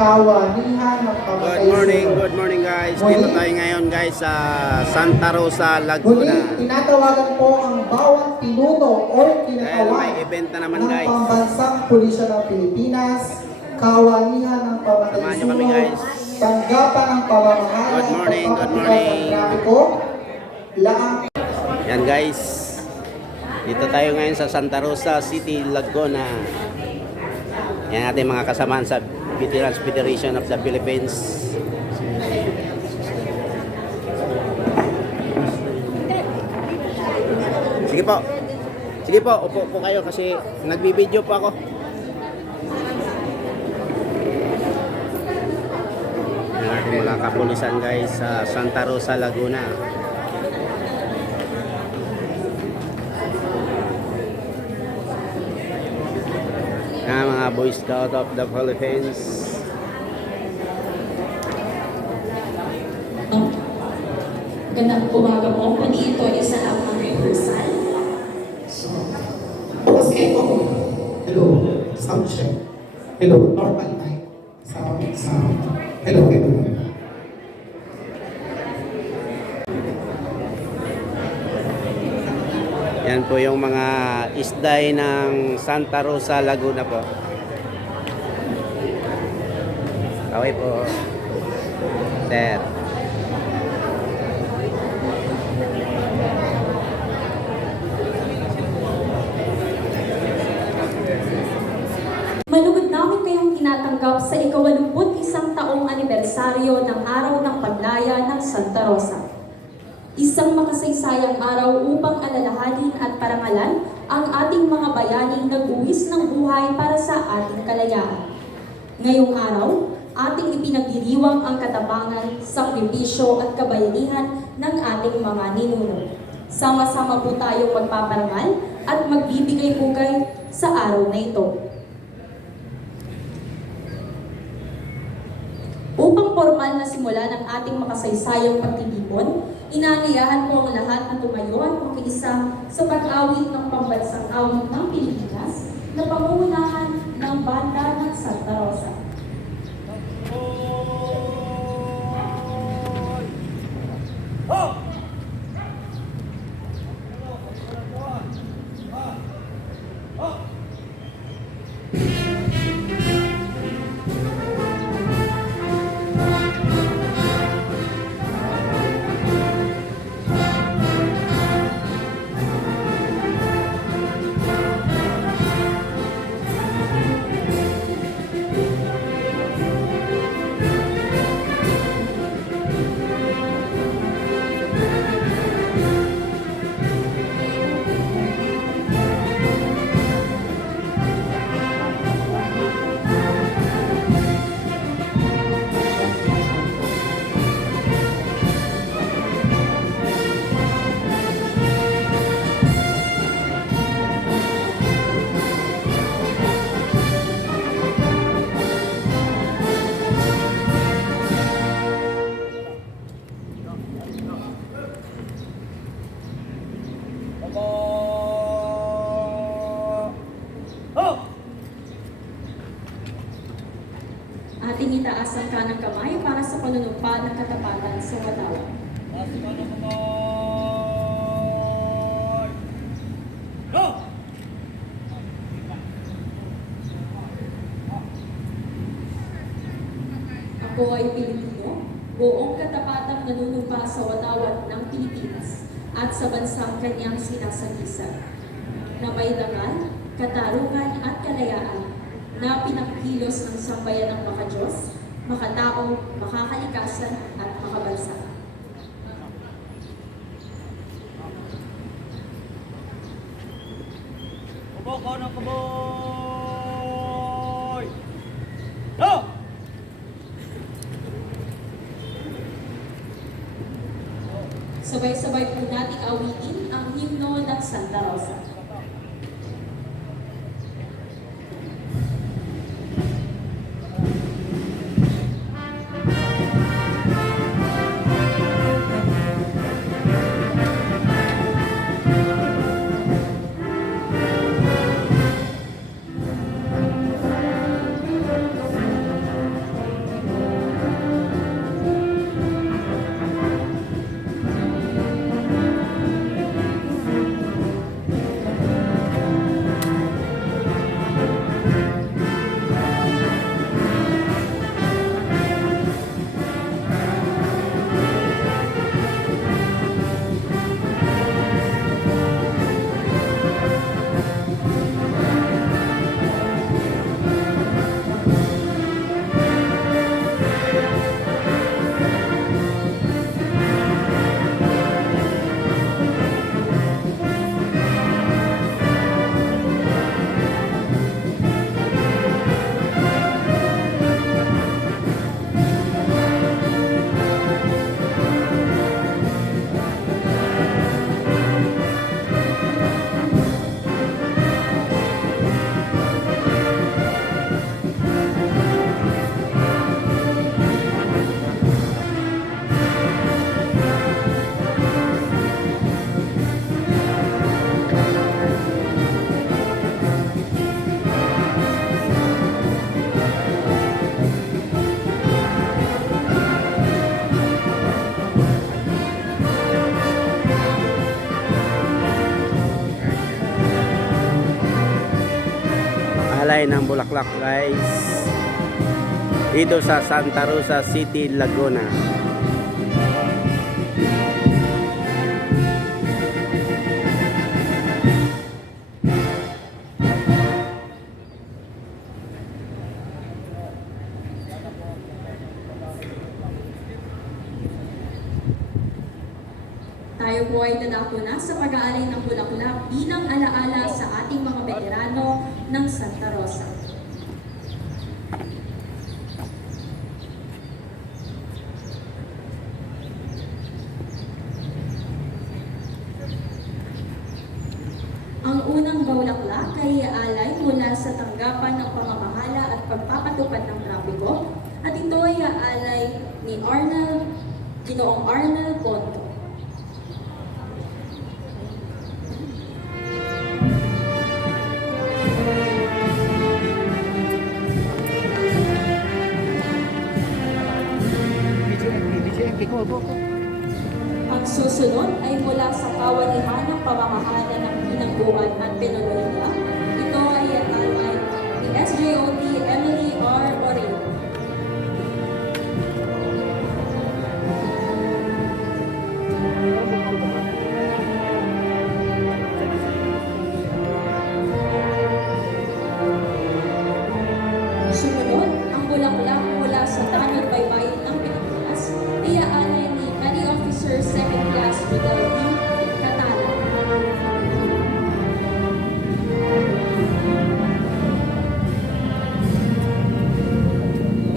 kawanihan ng pamatay sunod. Good morning guys. Dito tayo ngayon guys sa Santa Rosa, Laguna. Muli, tinatawagan po ang bawat pinuno o kinakawan May event na naman ng guys. Pambansang Pulisya ng Pilipinas, kawanihan ng pamatay Samahan niyo kami, sunod, guys. tanggapan ng pamamahala Good morning, at good pagpapatibay ng morning. trapiko, laang Yan guys. Dito tayo ngayon sa Santa Rosa City, Laguna. Yan ating mga kasamaan sa Veterans Federation of the Philippines. Sige po. Sige po, upo po kayo kasi nagbibideo po ako. Yan ating mga kapulisan guys sa Santa Rosa, Laguna. Mga Boy Scout of the Philippines. Gandang umaga po. Kung ito ay isa lang ng rehearsal. So, tapos echo. Hello, sound check. Hello, normal mic. Sound. Hello. Yan po yung mga isday ng Santa Rosa, Laguna po. Okay po. Sir. Malugod namin kayong tinatanggap sa ika-81 taong anibersaryo ng Araw ng Paglaya ng Santa Rosa. Isang makasaysayang araw upang alalahanin at parangalan ang ating mga bayaning nagbuwis ng buhay para sa ating kalayaan. Ngayong araw, ating ipinagdiriwang ang katapangan, sakripisyo at kabayanihan ng ating mga ninuno. Sama-sama po tayong magpaparangal at magbibigay pugay sa araw na ito. Upang formal na simula ng ating makasaysayang pagtitipon, inaanyayahan po ang lahat na tumayo at makiisa sa pag-awit ng pambansang awit ng Pilipinas na pangungunahan ng Banda ng Santa Rosa. Ating itaas ang kanang kamay para sa panunumpa ng katapatan sa watawat. Ako ay Pilipino, buong katapatang nanunumpa sa watawat ng Pilipinas at sa bansang kanyang sinasagisag, na may dangal, katarungan at kalayaan, na pinagkilos ng sambayan ng makadiyos, makatao, makakalikasan at makabansa. Kubo ko ng kuboy! No! Sabay-sabay po nating awitin ang himno ng Santa Rosa. mag-aalay ng bulaklak guys dito sa Santa Rosa City, Laguna. Tayo po ay dadako na sa pag-aalay ng bulaklak bilang alaala sa ating mga veterano ng Santa Rosa. Ang unang bulaklak ay iaalay mula sa tanggapan ng pamamahala at pagpapatupad ng trapiko at ito ay iaalay ni Ginoong Arnel Ponto. Ang susunod ay mula sa kawanihan ng pamamahala ng Pinangguan at Penolonia. Ito ay iaalay ni SJOT Emily R. Oreo. Sumunod, ang bulaklak mula sa Tanod Baybayin ng Pilipinas, iaalay ni Petty Officer 2nd Class Fidel D. Catala.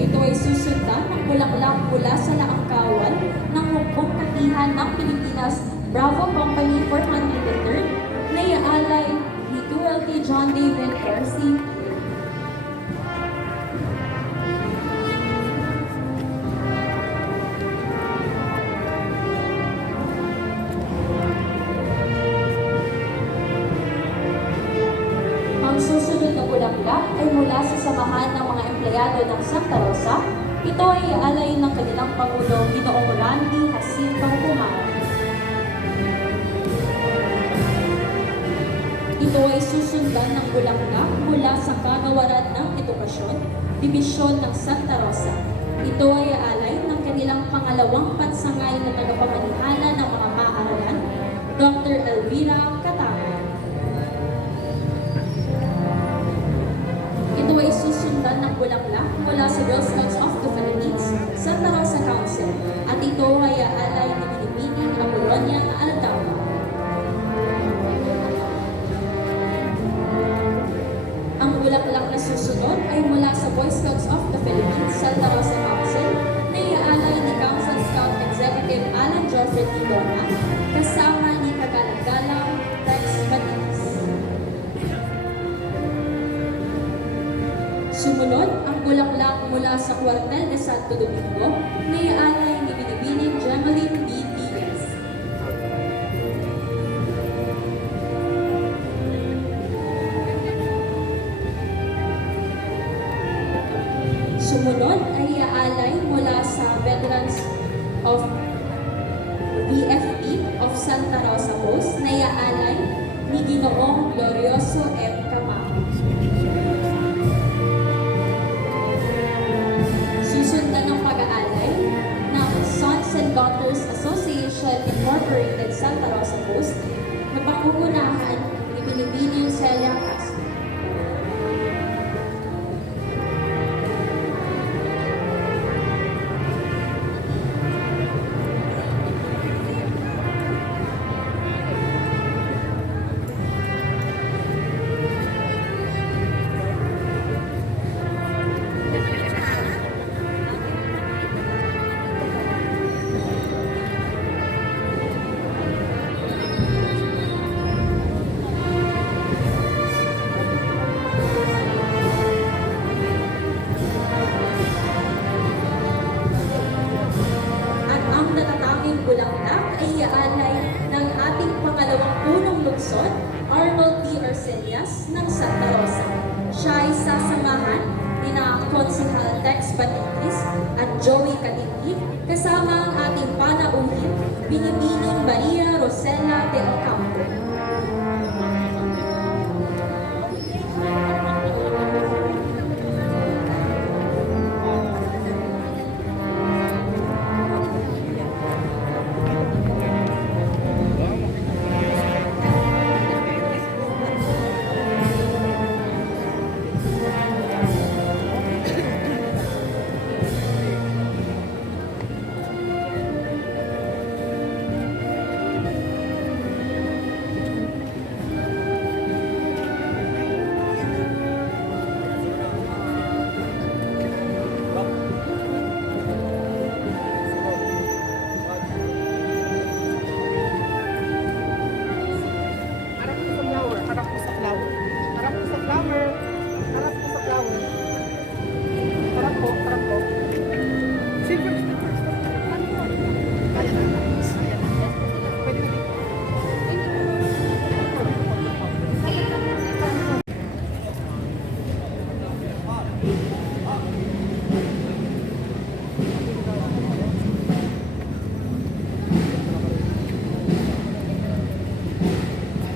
Ito ay susundan ng bulaklak mula sa Laangkawan ng Hukbong Katihan ng Pilipinas Bravo Company 403rd na iaalay ni 2LT John David Percy. Ang susunod na bulaklak ay mula sa samahan ng mga empleyado ng Santa Rosa. Ito ay iaalay ng kanilang Pangulo, Ginoong Randy Jacinto Humara. Ito ay susundan ng bulaklak mula sa Kagawaran ng Edukasyon, Dibisyon ng Santa Rosa. Ito ay iaalay ng kanilang pangalawang pansangay na tagapamanihala ng mga paaralan, Dr. Elvira Catala. Ito ay susundan ng bulaklak mula sa Girl Scouts of the Philippines, Santa Rosa Council, at ito ay iaalay ni Binibining Apolonia Alatawa. Ang bulaklak na susunod ay mula sa Boy Scouts of the Philippines, Santa Rosa Council, na iaalay ni Council Scout Executive Alan Geoffrey Tidona, kasama ni Kagalang-galang Rex Batiz. Sumunod, ang bulaklak mula sa Cuartel de Santo Domingo na iaalay ni Binibining Gemeline D. Diaz. Sumunod ay iaalay mula sa Veterans of VFP of Santa Rosa Post na iaalay ni Ginoong Glorioso M. Camao. Susundan ng pag-aalay ng Sons and Daughters Association Incorporated Santa Rosa Post na pangungunahan ni Binibining Celia Castro. Bulaklak ay iaalay ng ating pangalawang punong lungsod, Arnold D. Arcelias ng Santa Rosa. Siya ay sasamahan ni na Konsehal Tex Batitis at Joey Katinti kasama ang ating panauhin, Binibining Maria Rosella de Ocampo.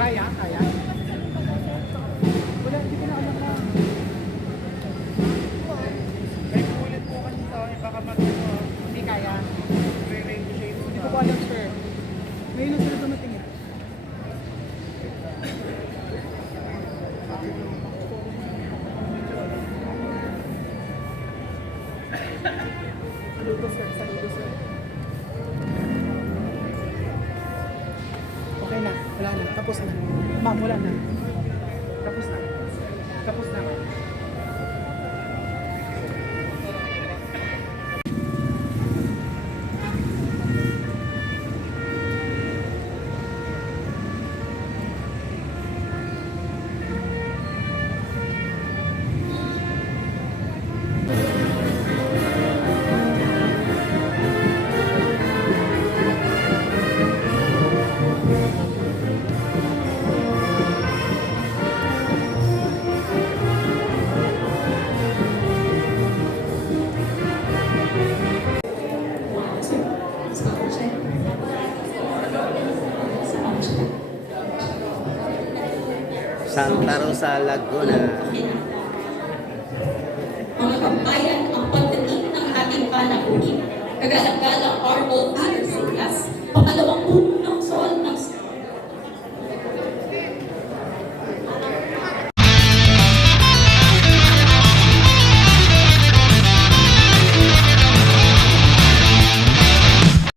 Kaya? Kaya? Wala, hindi ko na alam na. May ulit po kasi sa akin, baka magano. Hindi kaya. Hindi ko po alam, sir. May ilan sila dumating eh. Saludo, sir. Saludo, sir. Okay na. Wala na. Tapos na. Ma'am, wala na. Tapos na. Tapos na. Santa Rosa, Laguna. Mga kabayan, ang pagdating ng ating panahon, kagalang-galang Arnold Peter Silas, pangalawang